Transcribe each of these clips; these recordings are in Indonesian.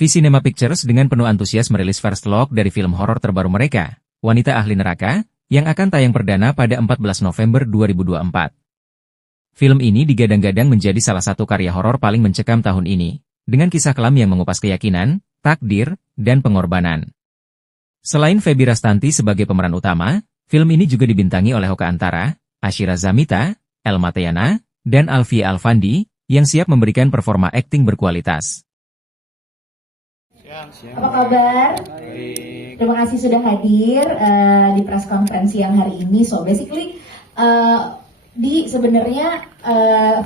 V-Cinema Pictures dengan penuh antusias merilis first look dari film horor terbaru mereka, Wanita Ahli Neraka, yang akan tayang perdana pada 14 November 2024. Film ini digadang-gadang menjadi salah satu karya horor paling mencekam tahun ini, dengan kisah kelam yang mengupas keyakinan, takdir, dan pengorbanan. Selain Feby Rastanti sebagai pemeran utama, film ini juga dibintangi oleh Oka Antara, Ashira Zamita, Elma Teyana, dan Alfie Alfandi, yang siap memberikan performa akting berkualitas. Apa kabar? Baik. Terima kasih sudah hadir di press conference yang hari ini. So basically, sebenarnya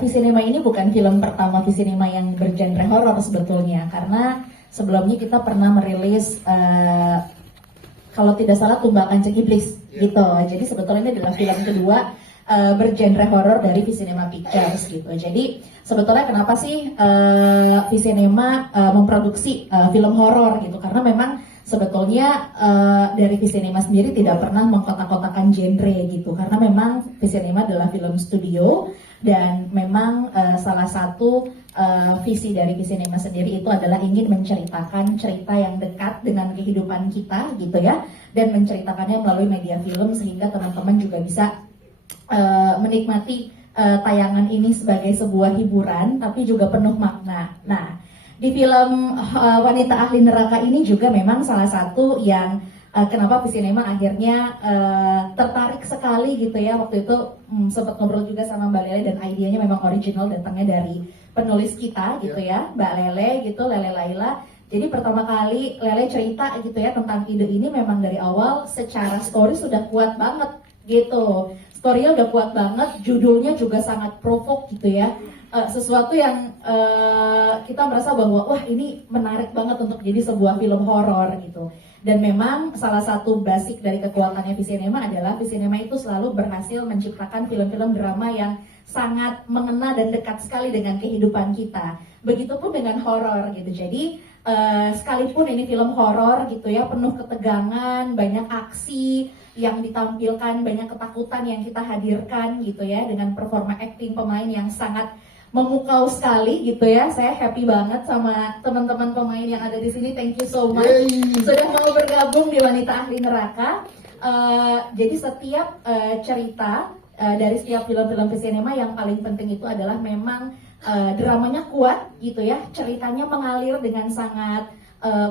V-Cinema ini bukan film pertama V-Cinema yang bergenre horor sebetulnya, karena sebelumnya kita pernah merilis kalau tidak salah Tumbakan Cek Iblis gitu. Jadi sebetulnya ini adalah film kedua bergenre horor dari V-Cinema Pictures gitu. Jadi sebetulnya kenapa sih V-Cinema memproduksi film horor gitu? Karena memang sebetulnya dari V-Cinema sendiri tidak pernah mengkotak-kotakan genre gitu. Karena memang V-Cinema adalah film studio dan memang salah satu visi dari V-Cinema sendiri itu adalah ingin menceritakan cerita yang dekat dengan kehidupan kita gitu ya, dan menceritakannya melalui media film sehingga teman-teman juga bisa menikmati tayangan ini sebagai sebuah hiburan tapi juga penuh makna. Nah, di film Wanita Ahli Neraka ini juga memang salah satu yang kenapa V-Cinema akhirnya tertarik sekali gitu ya. Waktu itu sempat ngobrol juga sama Mbak Lele dan idenya memang original, datangnya dari penulis kita gitu ya, Mbak Lele gitu, Lele Laila. Jadi pertama kali Lele cerita gitu ya tentang ide ini memang dari awal secara story sudah kuat banget gitu. Story-nya udah kuat banget, judulnya juga sangat provoke gitu ya. Sesuatu yang kita merasa bahwa wah ini menarik banget untuk jadi sebuah film horor gitu. Dan memang salah satu basic dari kekuatannya V-Cinema adalah V-Cinema itu selalu berhasil menciptakan film-film drama yang sangat mengena dan dekat sekali dengan kehidupan kita. Begitupun dengan horor gitu. Jadi sekalipun ini film horor gitu ya, penuh ketegangan, banyak aksi yang ditampilkan, banyak ketakutan yang kita hadirkan gitu ya, dengan performa acting pemain yang sangat memukau sekali gitu ya. Saya happy banget sama teman-teman pemain yang ada di sini. Thank you so much sudah mau bergabung di Wanita Ahli Neraka. Jadi setiap cerita dari setiap film-film V-Cinema yang paling penting itu adalah memang dramanya kuat gitu ya, ceritanya mengalir dengan sangat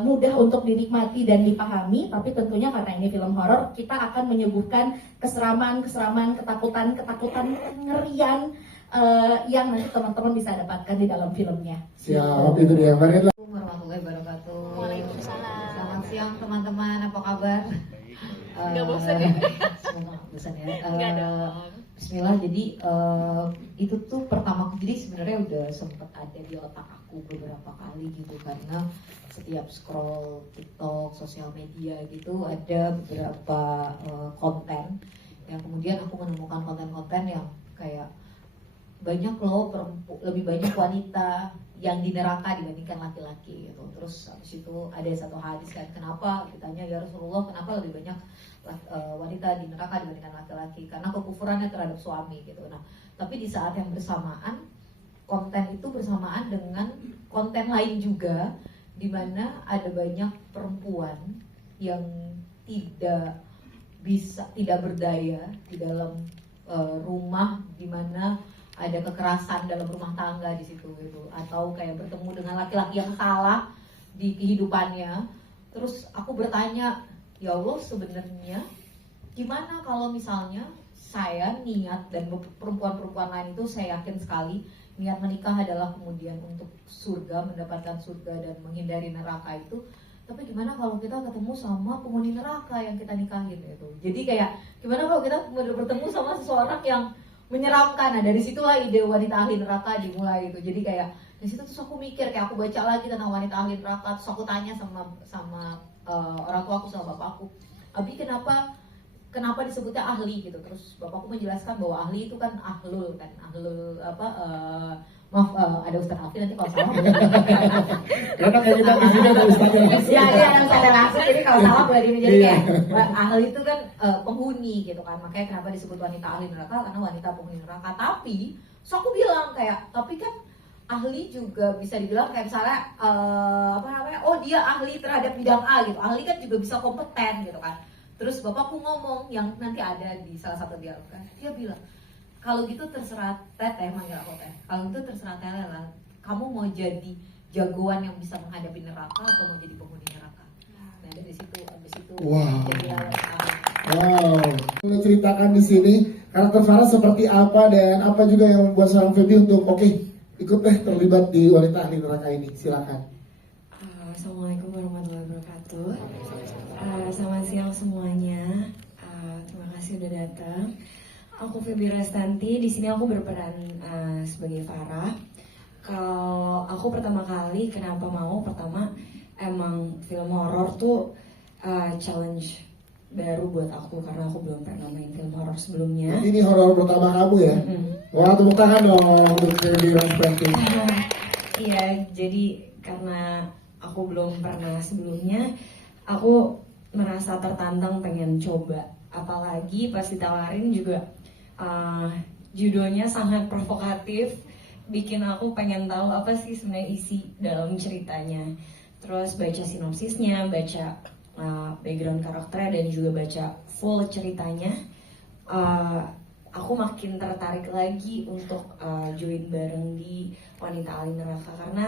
mudah untuk dinikmati dan dipahami, tapi tentunya karena ini film horor, kita akan menyuguhkan keseraman, ketakutan, kengerian yang nanti teman-teman bisa dapatkan di dalam filmnya. Siap, itu dia. Assalamualaikum warahmatullahi wabarakatuh. Waalaikumsalam. Selamat siang teman-teman, apa kabar? Nggak bosan ya? Semoga nggak bosan ya. Nggak dong. Bismillah, jadi itu tuh pertama, jadi sebenarnya udah sempet ada di otak aku beberapa kali gitu, karena setiap scroll TikTok, sosial media gitu ada beberapa konten yang kemudian aku menemukan konten-konten yang kayak banyak loh lebih banyak wanita yang di neraka dibandingkan laki-laki gitu. Terus habis itu ada satu hadis kan, kenapa ditanya ya Rasulullah, kenapa lebih banyak wanita di neraka dibandingkan laki-laki? Karena kekufurannya terhadap suami gitu. Nah, tapi di saat yang bersamaan konten itu bersamaan dengan konten lain juga, di mana ada banyak perempuan yang tidak berdaya di dalam rumah, di mana ada kekerasan dalam rumah tangga di situ gitu, atau kayak bertemu dengan laki-laki yang salah di kehidupannya. Terus aku bertanya, ya Allah, sebenarnya gimana kalau misalnya saya niat, dan perempuan-perempuan lain itu saya yakin sekali niat menikah adalah kemudian untuk surga, mendapatkan surga dan menghindari neraka itu, tapi gimana kalau kita ketemu sama penghuni neraka yang kita nikahin gitu. Jadi kayak gimana kalau kita bertemu sama seseorang yang menyeramkan. Nah, dari situlah ide Wanita Ahli Neraka dimulai gitu. Jadi kayak dari situ terus aku mikir, kayak aku baca lagi tentang Wanita Ahli Neraka, terus aku tanya sama orang tua aku, sama bapakku, Abi kenapa kenapa disebutnya ahli gitu. Terus bapakku menjelaskan bahwa ahli itu kan ahlul kan, ahlul apa maaf ada Ustaz Alfi nanti kalau salah Karena kayak kita di sini ada Ustaz yang langsung. ya dia yang saya langsung, jadi kalau salah boleh ini jadi kayak ahli itu kan penghuni gitu kan, makanya kenapa disebut wanita ahli neraka karena wanita penghuni neraka. Tapi so aku bilang kayak tapi kan ahli juga bisa dibilang kayak misalnya apa namanya, oh dia ahli terhadap bidang A gitu, ahli kan juga bisa kompeten gitu kan. Terus bapakku ngomong yang nanti ada di salah satu dialog kan, dia bilang kalau gitu terserah teteh, manggil aku teh, kalau itu terserah teh Lela, kamu mau jadi jagoan yang bisa menghadapi neraka atau mau jadi penghuni neraka. Nah dari situ abis itu Wow. jadi Lela. Wow, boleh ceritakan di sini karakter Farah seperti apa dan apa juga yang membuat seorang Feby untuk oke, ikut deh terlibat di wanita ahli neraka ini. Silakan. Assalamualaikum warahmatullahi wabarakatuh. Selamat siang semuanya. Terima kasih udah datang. Aku Feby Restanti. Di sini aku berperan sebagai Farah. Kalau aku pertama kali kenapa mau? Pertama emang film horor tuh challenge baru buat aku karena aku belum pernah main film horor sebelumnya. Ini horor pertama kamu ya? Wah, tepuk tangan dong untuk Feby Restanti. Iya, jadi karena aku belum pernah sebelumnya, aku merasa tertantang pengen coba. Apalagi pas ditawarin juga judulnya sangat provokatif, bikin aku pengen tahu apa sih sebenarnya isi dalam ceritanya. Terus baca sinopsisnya, baca background karakternya dan juga baca full ceritanya, aku makin tertarik lagi untuk join bareng di Wanita Ahli Neraka karena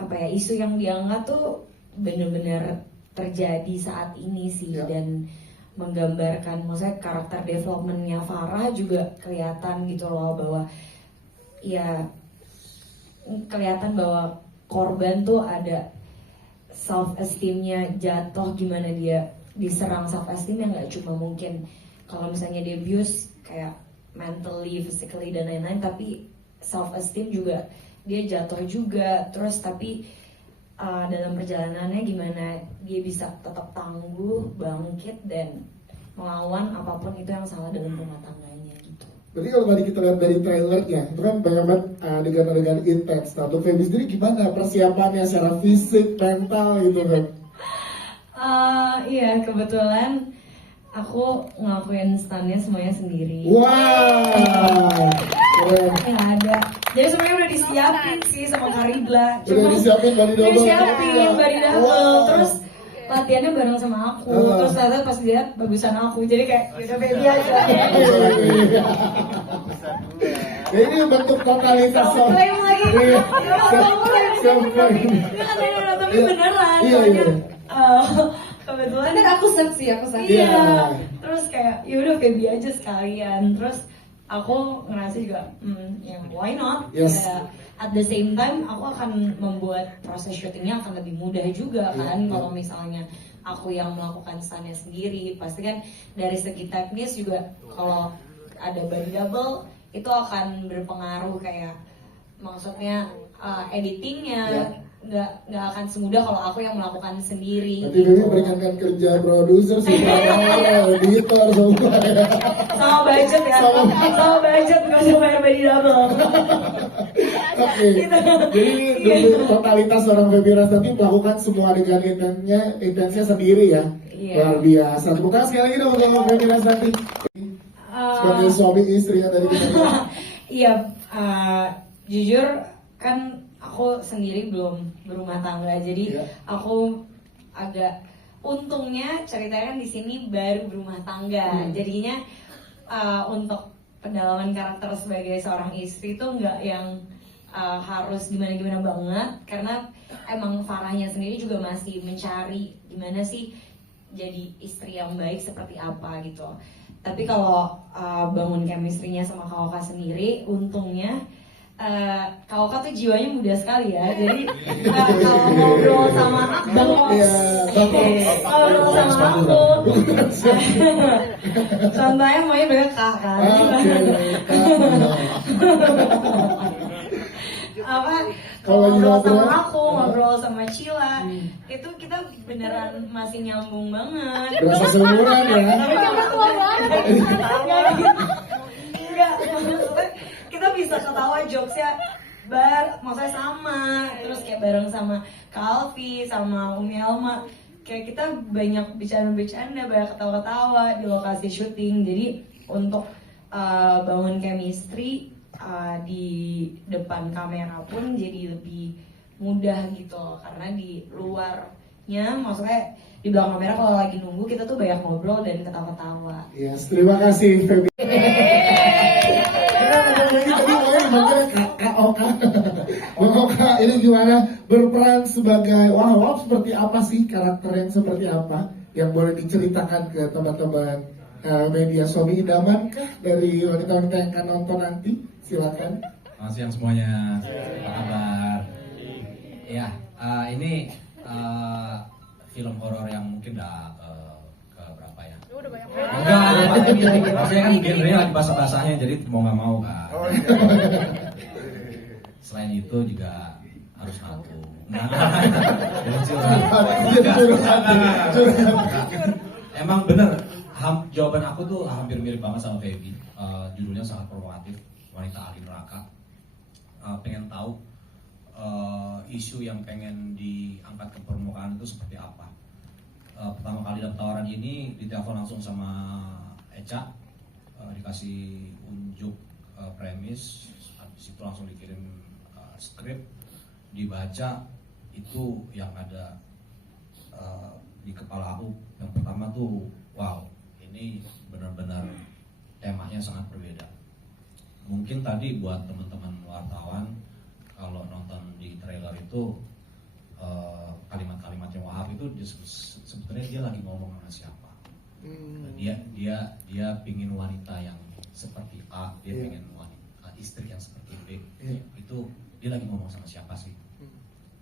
apa ya, isu yang diangkat tuh bener-bener terjadi saat ini sih, dan menggambarkan maksudnya karakter developmentnya Farah juga kelihatan gitu loh, bahwa ya kelihatan bahwa korban tuh ada self esteemnya jatuh, gimana dia diserang self esteem yang nggak cuma mungkin kalau misalnya dia abuse kayak mentally, physically dan lain-lain, tapi self esteem juga dia jatuh juga. Terus tapi dalam perjalanannya gimana dia bisa tetap tangguh, bangkit dan melawan apapun itu yang salah dalam rumah tangganya gitu. Berarti kalau tadi kita lihat dari trailernya, itu kan banyak banget adegan-adegan intens. Nah, untuk Feby sendiri gimana persiapannya secara fisik, mental gitu kan? Iya, kebetulan aku ngelakuin stunnya semuanya sendiri. Wow, keren. Nggak ada. Jadi sebenarnya udah disiapin sih sama Karibla. Udah disiapin body double. Udah disiapin body double. Wow. Terus latihannya bareng sama aku. Terus ternyata pas lihat bagusan aku. Jadi kayak udah baby aja. Ya, ini bentuk totalitas. Klaim lagi. Self-claim. Tapi beneran. Iya. Kebetulan Kan aku saksi. Iya. Terus kayak ya udah baby aja sekalian. Terus aku ngerasa juga, ya why not? Yes. Ya, at the same time, aku akan membuat proses syutingnya akan lebih mudah juga kan. Kalau misalnya aku yang melakukan stunnya sendiri, pasti kan dari segi teknis juga kalau ada body double itu akan berpengaruh kayak maksudnya editingnya nggak akan semudah kalau aku yang melakukan sendiri. Nanti Feby berikan kerja produser, sutradara, editor, semua ya. Sama budget ya, sama budget nggak usah bayar body double. Oke, jadi untuk totalitas seorang Feby Restanti melakukan semua adegan intensnya sendiri ya. Iya. Luar biasa. Tepuk tangan sekali lagi dong untuk Feby Restanti. Sebagai suami istri yang tadi kita lihat. Iya, jujur kan aku sendiri belum berumah tangga, jadi aku agak untungnya ceritanya di sini baru berumah tangga, jadinya untuk pendalaman karakter sebagai seorang istri tuh nggak yang harus gimana-gimana banget, karena emang Farahnya sendiri juga masih mencari gimana sih jadi istri yang baik seperti apa gitu. Tapi kalau bangun chemistry-nya sama Kaoka sendiri, untungnya Kaoka tuh jiwanya muda sekali ya. Jadi kalau ngobrol sama aku, ngobrol sama aku, contohnya maunya banyak kak kan. Kalau lagi ngobrol sama ngobrol? aku, ngobrol sama Cila, itu kita beneran masih nyambung banget. Berasa seumuran ya. Tapi kamu tua banget. Enggak, maksudnya kita bisa ketawa jokesnya maksudnya sama, terus kayak bareng sama Kalvi, sama Umi Elma. Kayak kita banyak bercanda-bercanda, banyak ketawa-ketawa di lokasi syuting. Jadi untuk bangun chemistry di depan kamera pun jadi lebih mudah gitu loh. Karena di luarnya, maksudnya di belakang kamera kalau lagi nunggu kita tuh banyak ngobrol dan ketawa-tawa. Yes, terima kasih Feby. Kak Oka. Bang Oka, ini gimana berperan sebagai Wahab, seperti apa sih karakter yang seperti apa yang boleh diceritakan ke teman-teman media suami idaman kah dari wanita-wanita yang akan nonton nanti? Silakan. Selamat siang semuanya, apa kabar? Ya, ini film horor yang mungkin udah ke berapa ya? Udah banyak Enggak, maksudnya kan genrenya lagi basah-basahnya, jadi mau nggak mau kan. Selain itu juga harus nabung. Emang bener, jawaban aku tuh hampir mirip banget sama Feby. Judulnya sangat provokatif, Wanita Ahli Neraka. Pengen tahu isu yang pengen diangkat ke permukaan itu seperti apa. Pertama kali dapat tawaran ini ditelepon langsung sama Eca, dikasih unjuk premis, habis itu langsung dikirim skrip, dibaca. Itu yang ada di kepala aku. Yang pertama tuh, wow, ini benar-benar temanya sangat berbeda. Mungkin tadi buat teman-teman wartawan, kalau nonton di trailer itu kalimat-kalimatnya Wahab itu sebetulnya dia lagi ngomong sama siapa. Dia pingin wanita yang seperti A, dia pingin wanita istri yang seperti B. Itu dia lagi ngomong sama siapa sih?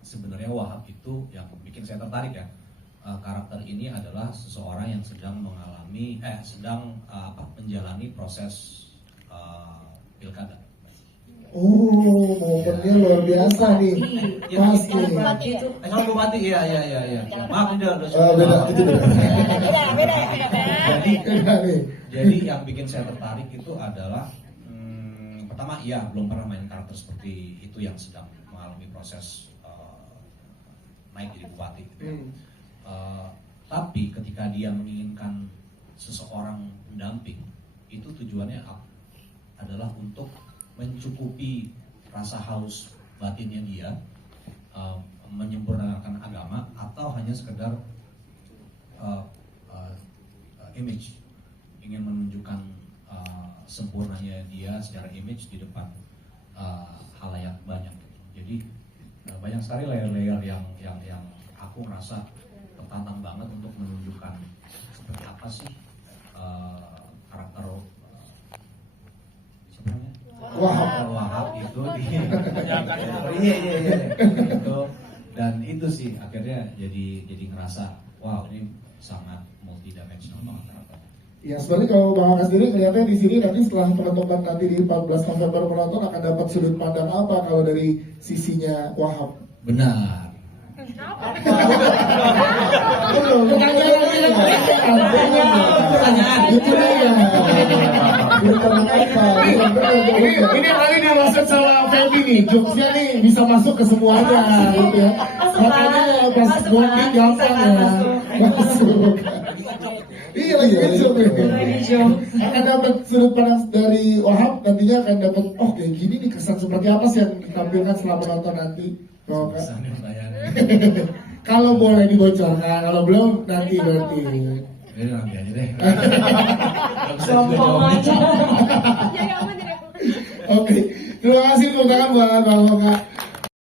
Sebenarnya Wahab itu yang bikin saya tertarik ya. Karakter ini adalah seseorang yang sedang menjalani proses pilkada. Oh, momennya luar biasa nih. Pas nih. Sama bupati, iya. Maaf ini udah Beda, itu beda. Jadi yang bikin saya tertarik itu adalah pertama, belum pernah main karakter seperti itu yang sedang mengalami proses naik jadi bupati. Tapi ketika dia menginginkan seseorang pendamping, itu tujuannya adalah untuk mencukupi rasa haus batinnya dia, menyempurnakan agama, atau hanya sekedar image, ingin menunjukkan sempurnanya dia secara image di depan halayak banyak. Jadi banyak sekali layer-layer yang aku merasa tertantang banget untuk menunjukkan seperti apa sih karakter sebenarnya Wahab itu di itu, dan itu sih akhirnya jadi ngerasa wow, ini sangat multidimensional banget karakternya. Ya sebenarnya kalau Bang Oka sendiri kelihatannya di sini nanti setelah teman-teman nanti di 14 November menonton akan dapat sudut pandang apa kalau dari sisinya Wahab? Benar. Ini kali dirosot sama Feby nih, jokesnya nih bisa masuk ke semuanya, gitu ya. Makanya pas bonding gampang ya, masuk. Iya lagi kecil nih. Akan dapat sudut pandang dari Wahab, nantinya akan dapat kayak gini nih, kesan seperti apa sih yang ditampilkan selama nonton nanti. Kalau boleh dibocorkan, kalau belum nanti berarti. Jadi nanti aja deh. Sombong aja. Oke, terima kasih tepuk tangan buat Bang Oka.